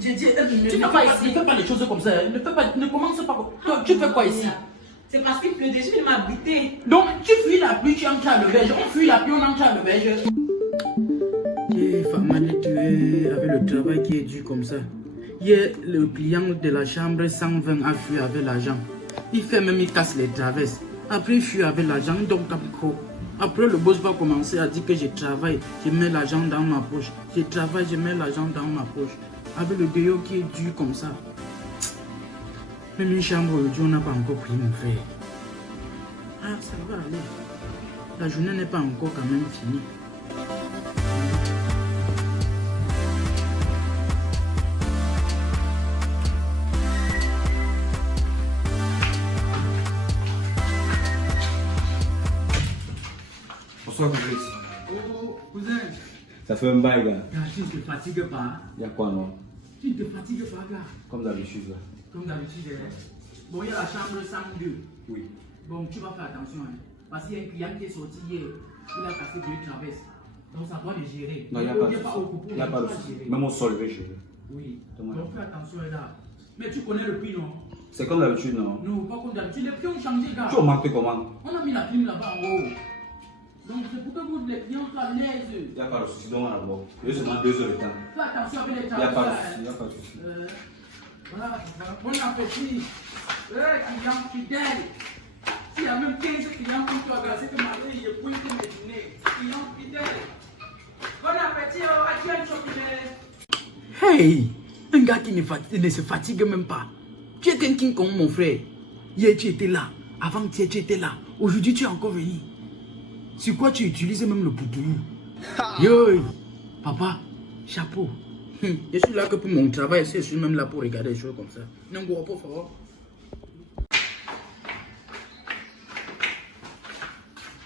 J'ai dit, Tu ne fais pas les choses comme ça. Ne commence pas. Toi, tu fais quoi ici? C'est parce qu'il pleut, je vais m'habiter. Donc, tu fuis la pluie, tu entres à le beige. On fuit la pluie, on entre à le beige. Et Famani, tu es avec le travail qui est dû comme ça. Hier, le client de la chambre 120 a fui avec l'argent. Il fait même, il casse les traverses. Après, il fuit avec l'argent, donc après, le boss va commencer à dire que je travaille, je mets l'argent dans ma poche. Je travaille, je mets l'argent dans ma poche. Avec le dehors qui est dur comme ça. Même une chambre aujourd'hui, on n'a pas encore pris mon frère. Ah, ça va aller. La journée n'est pas encore quand même finie. Bonsoir, cousin. Oh, cousin. Ça fait un bail, gars. Tu ne te fatigues pas. Il y a quoi, non? Tu ne te fatigues pas, gars. Comme d'habitude, là. Comme d'habitude. Bon, il y a la chambre 102. Oui. Bon, tu vas faire attention. Hein, parce qu'il y a un client qui est sorti hier. Il a cassé deux traverses. Donc, ça doit le gérer. Non, il n'y a pas de souci. Il n'y a pas de souci. Même au sol, je vais gérer. Oui. Donc, fais attention, là. Mais tu connais le prix, non? C'est comme d'habitude, non? Non, pas comme d'habitude. Les prix ont changé, gars. Tu as remarqué comment? On a mis la clim là-bas en haut. Donc, c'est pour que vous, les clients, soient à l'aise. Il n'y a pas de souci. Donc, on a bon. Il y a seulement 2 heures de temps. Fais attention avec les Il n'y a traverses. pas de souci. Il n'y a pas de souci. Voilà. Bon appétit. Client fidèle. S'il y a même 15 clients comme toi, gars, c'est que ma vie, je peux que mes dîners. Client fidèle. Bon appétit, tu as une chocolat. Hey! Un gars qui ne se fatigue même pas. Tu es quelqu'un comme mon frère. Hier, tu étais là. Avant-hier, tu étais là. Aujourd'hui, tu es encore venu. Sur quoi tu utilises même le poutoulou? Yo! Papa, chapeau. Je suis là que pour mon travail, je suis même là pour regarder les choses comme ça. Non, bon, pas fort.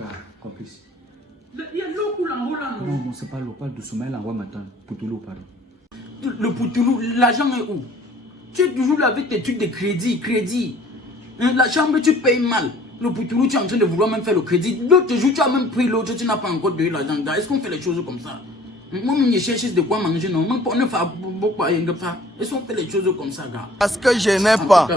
Ah, complice. Il y a l'eau coule en haut là, non? Non, non, c'est pas l'eau. Pas doucement. Elle envoie maintenant. Poutoulou, pardon. Le poutoulou, l'argent est où? Tu es toujours là avec tes trucs de crédit. Hein, la chambre, tu payes mal. Le poutoulou, tu es en train de vouloir même faire le crédit. L'autre jour, tu as même pris l'autre, tu n'as pas encore donné l'argent. Est-ce qu'on fait les choses comme ça? Moi, je cherche de quoi manger, non? Même pour ne pas beaucoup à est-ce qu'on fait les choses comme ça, gars? Parce que je n'ai pas.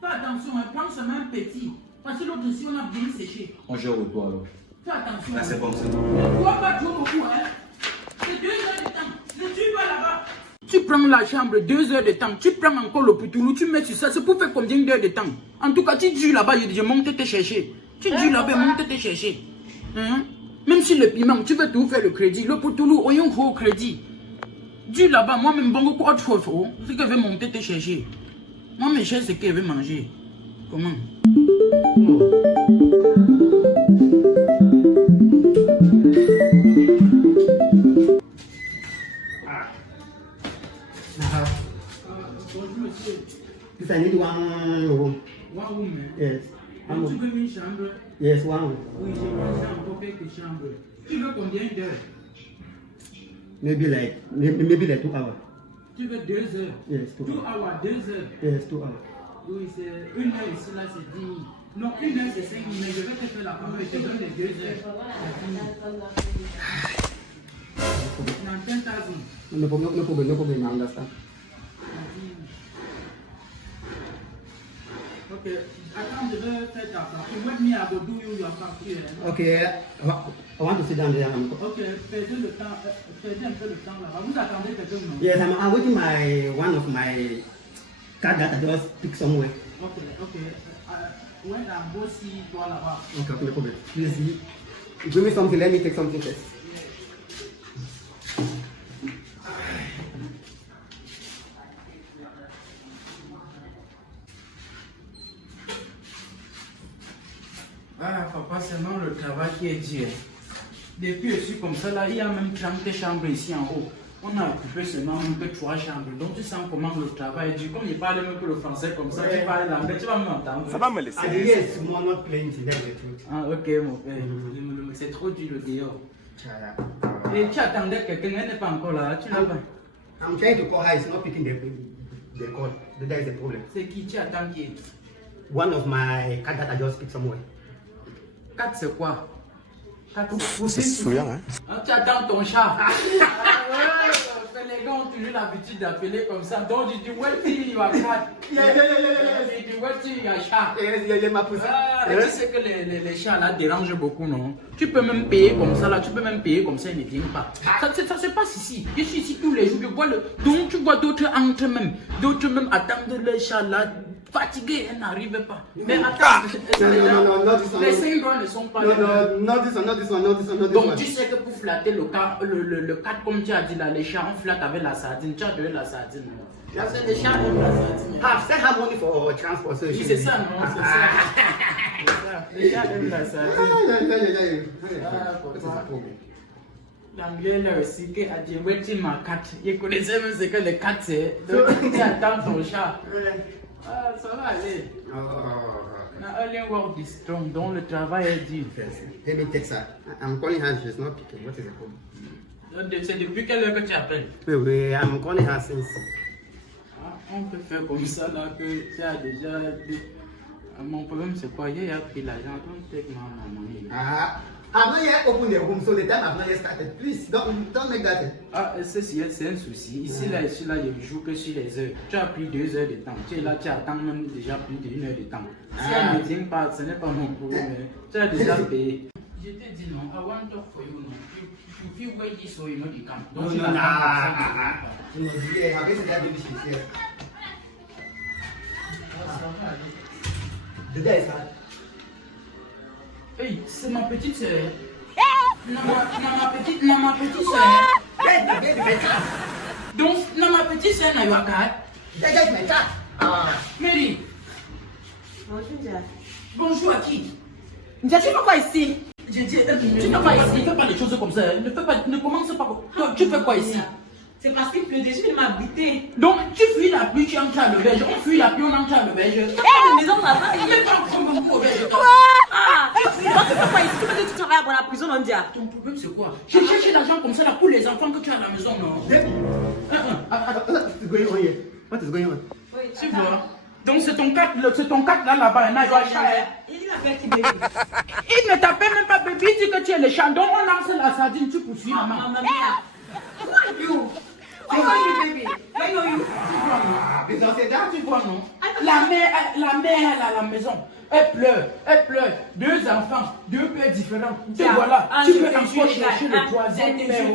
Fais attention, prends seulement un petit. Parce que l'autre ici, on a bien séché. On gère au toit, alors. Fais attention. Là, c'est bon, c'est Ne bon. dois pas jouer beaucoup, hein? C'est 2 heures de temps. Ne tue pas là-bas. Tu prends la chambre 2 heures de temps. Tu prends encore le poutoulou, tu mets sur ça. C'est pour faire combien d'heures de temps? En tout cas, tu dis là-bas, je monte te chercher. Tu dis là-bas, monte te chercher. Hein? Même si le piment, tu veux tout faire le crédit. Le poutoulou, on y a un gros crédit. Dis là-bas, moi-même, bon, quoi, tu fais? C'est que je vais monter te chercher. Moi, mes chers, c'est qu'elle veut manger. Comment? Bonjour, monsieur. If I need one room, One room, hein? yes. One Donc, tu room. veux une chambre? Yes, one room. Oui, j'ai pensé encore quelques chambres. Tu veux combien d'heures? Maybe like 2 hours. Tu veux 2 heures? Yes, 2 2 hours. hours, 2 heures. Yes, 2 hours. Oui, c'est 1 heure ici, là, c'est 10 000. Non, 1 heure, c'est 5 000, mais je vais te faire la faveur, je te donne les 2 heures. C'est 10 000. 10,000. No problem, I understand. Ok, attends, je vais faire ta facture. Let me I go do you your facture. Okay, I want to sit down there. Ok, perdez le temps, perdez un peu de temps là-bas. Vous attendez quelqu'un, non? Yes, I'm waiting one of my card that I just picked somewhere. Ok, ok. When I'm go see toi là-bas. Okay, no problem. Please, give me something, let me take something first. Ah, papa, c'est non le travail qui est dur. Depuis que je suis comme ça, là, il y a même 30 chambres ici en haut. On a occupé seulement même que 3 chambres. Donc, tu sens comment le travail est dur. Comme il parle même que le français comme ça, Ouais. tu parles l'anglais, tu vas m'entendre. Ça va me laisser. Yes, more not playing to them the truth. Ah, ok, mon frère. C'est trop dur le dehors. Yeah. Et tu attendais quelqu'un, elle n'est pas encore là. Tu l'as pas. I'm trying to call her, it's not picking the call. That is the problem. C'est qui tu attends qui est? One of my card that I just picked somewhere. 4 c'est quoi? 4 C'est souriant, hein? Tu attends ton chat. toujours l'habitude d'appeler comme ça. Donc, je dis, ouais, il y a cat. Je dis, ouais, il y a chat. Tu sais que les chats là dérangent beaucoup, non? Tu peux même payer comme ça, là. Tu peux même payer comme ça, ils ne viennent pas. Ça se passe ici. Je suis ici tous les jours. Je vois donc, tu vois d'autres entrent même. D'autres même attendent les chats là. Fatigués, elles n'arrivent pas. Mais attends, les 5 doigts ne sont pas là. Non, this one. Donc tu sais que pour flatter le cat, comme tu as dit là, les chats on flatte avec la sardine. Tu as donné la sardine. Là, c'est les chats aiment la sardine. I've sent her money for transport. So Oui, c'est ça, non? C'est ça. Les chats aiment la sardine. L'anglais là aussi, qui a dit, ouais, tu m'as cat. Il connaissait même ce que les cats c'est. Donc tu attends ton chat. Ah, ça va aller. Early work is strong, donc le travail est dur. Let me text her. I'm calling her, she's not picking. What is the problem? C'est depuis quelle heure que tu appelles? Oui, I'm calling her since. On peut faire comme ça là que tu as déjà dit. Mon problème c'est quoi? Il a pris l'argent, don't take my money. I've not yet opened the room, so the time I've not yet started. Please, don't make that. Ah, c'est un souci. Ici là, il joue que sur les heures. Tu as pris 2 heures de temps. Tu es là, tu attends même déjà plus d'1 heure de temps. Si elle ne vient pas, ce n'est pas mon problème. Tu as déjà payé. Je t'ai dit non, I want to talk for you. You feel where this so you know you come. No, yeah, I guess that baby she's here. The day is hard. Hey, c'est ma petite soeur. Ma petite soeur. That's the baby, my cat. Donc, ma petite soeur n'a eu à cat. That's my cat. Mary. Bonjour, Dia. Bonjour à qui? Dia, tu fais quoi ici? Je dis, tu ne fais pas les choses comme ça. Ne commence pas. Toi, tu fais quoi ici? C'est parce qu'il pleut déjà, il m'a habité. Donc, tu fuis la pluie, tu entres à l'auberge. On fuit la pluie, on entre à l'auberge. Tu as une maison là-bas. Il n'est pas comme beaucoup auberge. Ah, tu fais quoi ici? Tu veux dire que tu travailles à la prison, non, Dia? Ton problème, c'est quoi? J'ai cherché l'argent comme ça là pour les enfants que tu as à la maison, non? What is going on? Tu vois? Donc, c'est ton cadre là-bas. Il appelle qui bébé? Il ne t'appelle même pas bébé, il dit que tu es le chat. Donc, on lance la sardine, tu poursuis maman. Maman, who are you? Who are you, baby? I know you. Tu vois, non? La mère, elle à la maison. Elle pleure. 2 enfants, 2 pères différents. Et voilà, tu peux encore chercher le 3e père.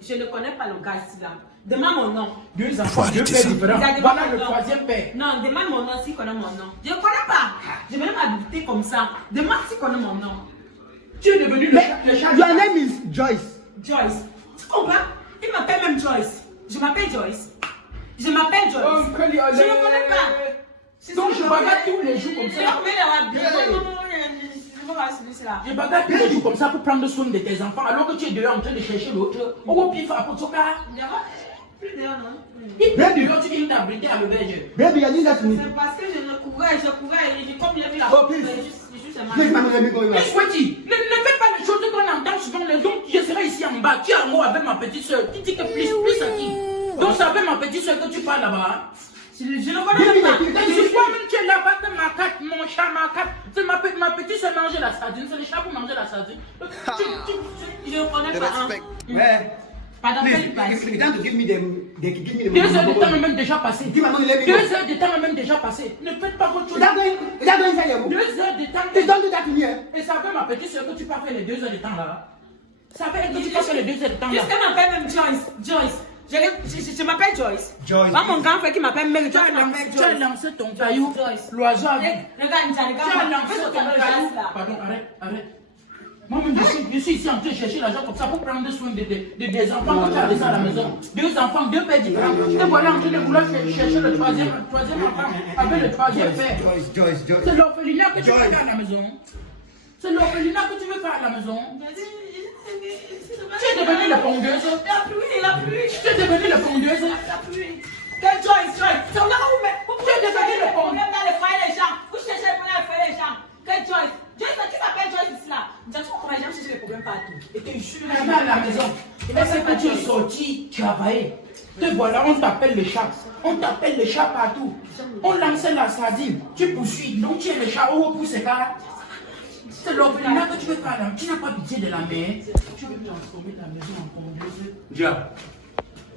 Je ne connais pas le gars ici là. Demande mon nom. 2 enfants, 2 pères différents. Voilà le 3e père. Non, demande mon nom s'il connaît mon nom. Je ne connais pas. Je vais même habiter comme ça. Demande s'il connaît mon nom. Tu es devenu le chat. Your name is Joyce. Joyce. Tu comprends? Il m'appelle même Joyce. Je m'appelle Joyce. Oh, je ne connais pas. Donc je bagarre tous les jours comme ça. Je bagarre tous les jours comme ça pour prendre soin de tes enfants alors que tu es dehors en train de chercher l'autre. Oh, puis faire pour toi. Il est dehors, tu viens t'abriter à l'auberge. Baby, I need that to me. C'est parce que je courais, et comme il a vu la Oh, please. Please, mama, let me go. Mais Swati, ne fais pas les choses qu'on entend souvent. Donc je serai ici en bas. Tu es en haut avec ma petite soeur. Tu dis que plus à qui? Donc c'est avec ma petite soeur que tu parles là-bas. Je ne connais pas. Je vois même que tu es là-bas que ma cat, mon chat, ma cat. C'est ma petite soeur manger la sardine. C'est le chat pour manger la sardine. Je ne connais pas. Ouais. Pardon, Please, it's time to give me the 2 heures de temps même déjà passé. 2 Give my money, let me go. heures de temps même déjà passé. Ne faites pas votre chose. Is that going inside your room? 2 heures de temps. Please don't do that to me, eh? Et ça fait ma petite soeur que tu peux faire les 2 heures de temps là. Ça fait que tu peux faire les 2 heures de temps là. Qu'est-ce qu'elle m'appelle même Joyce? Je m'appelle Joyce. Joyce. Pas mon grand frère qui m'appelle Mary. Tu as lancé ton caillou. L'oiseau a vu. Regarde, Tu as lancé ton caillou. Pardon, arrête. Moi-même, je suis ici en train de chercher l'argent comme ça pour prendre soin des enfants que tu as laissés à la maison. 2 enfants, 2 pères différents. Te voilà en train de vouloir chercher le troisième enfant avec le 3e père. Joyce. C'est l'orphelinat que tu veux faire à la maison. C'est l'orphelinat que tu veux faire à la maison. Tu es devenu la pondeuse. La pluie. Tu es devenu la pondeuse. La pluie. Quel Joyce? C'est là où tu es devenu le problème dans les foyers des gens. Vous cherchez pour les foyers des gens. Quel Joyce? Joyce, qui s'appelle Joyce ici là? Tu ne jamais chercher les problèmes partout. Et tu es jamais à la maison. Est-ce que tu es sorti travailler? Te voilà, on t'appelle le chat. On t'appelle le chat partout. On lance la sardine. Tu poursuis. Donc tu es le chat. Oh, pour ces gars. C'est l'orphelinat que tu veux faire. Tu n'as pas pitié de la mère. Tu veux transformer ta maison en pondeuse. Dia,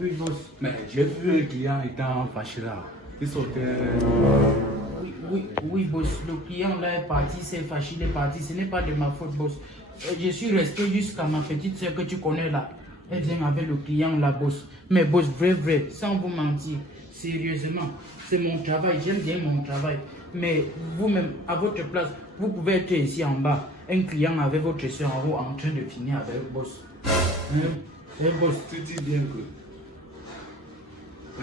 Oui, boss. Mais j'ai vu un client étant fâché là. Il sautait. Oui, boss. Le client là est parti, c'est fâché, il est parti. Ce n'est pas de ma faute, boss. Je suis resté jusqu'à ma petite soeur que tu connais là. Elle vient avec le client là, boss. Mais boss, vrai, sans vous mentir, sérieusement, c'est mon travail. J'aime bien mon travail. Mais vous-même, à votre place, vous pouvez être ici en bas. Un client avec votre soeur en haut en train de finir avec le boss. Boss. Tu dis bien que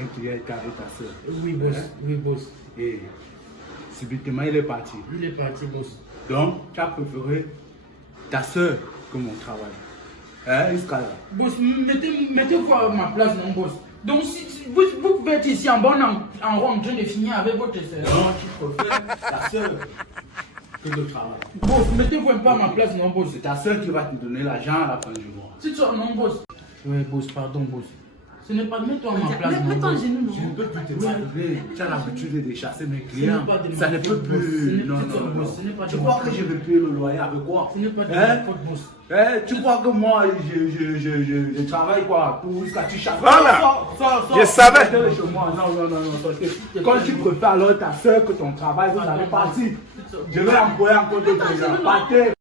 un client est avec ta soeur. Oui, boss. Oui, boss. Et subitement, il est parti. Il est parti, boss. Donc, tu as préféré ta soeur que mon travail. Hein, il sera là. Boss, mettez-vous à ma place, non, boss. Donc, si vous pouvez être ici en bas en rond en train de finir avec votre soeur. Donc, tu préfères ta soeur que le travail. Boss, mettez-vous un peu à ma place, non, boss. C'est ta soeur qui va te donner l'argent à la fin du mois. C'est ça, non, boss. Oui, boss, pardon, boss. Ce n'est pas. Mets-toi à ma place, non, Mets-toi en boss. genou, Je ne non. peux plus te parler. Tu as l'habitude de chasser mes Ce clients. n'est pas de ma Ça ne faute, peut boss. Ce n'est plus. Non, pas non, de ma non. faute, ce n'est pas de Tu ma crois que faute. je vais payer le loyer avec quoi? Ce n'est pas de Hein? ma faute, boss. Tu crois que moi, je travaille quoi pour jusqu'à tu chasses? Voilà. Sors, Je savais. Reste chez moi. Non. Parce que quand tu préfères alors ta soeur que ton travail, vous allez partir. Je vais employer encore d'autres gens. Partez.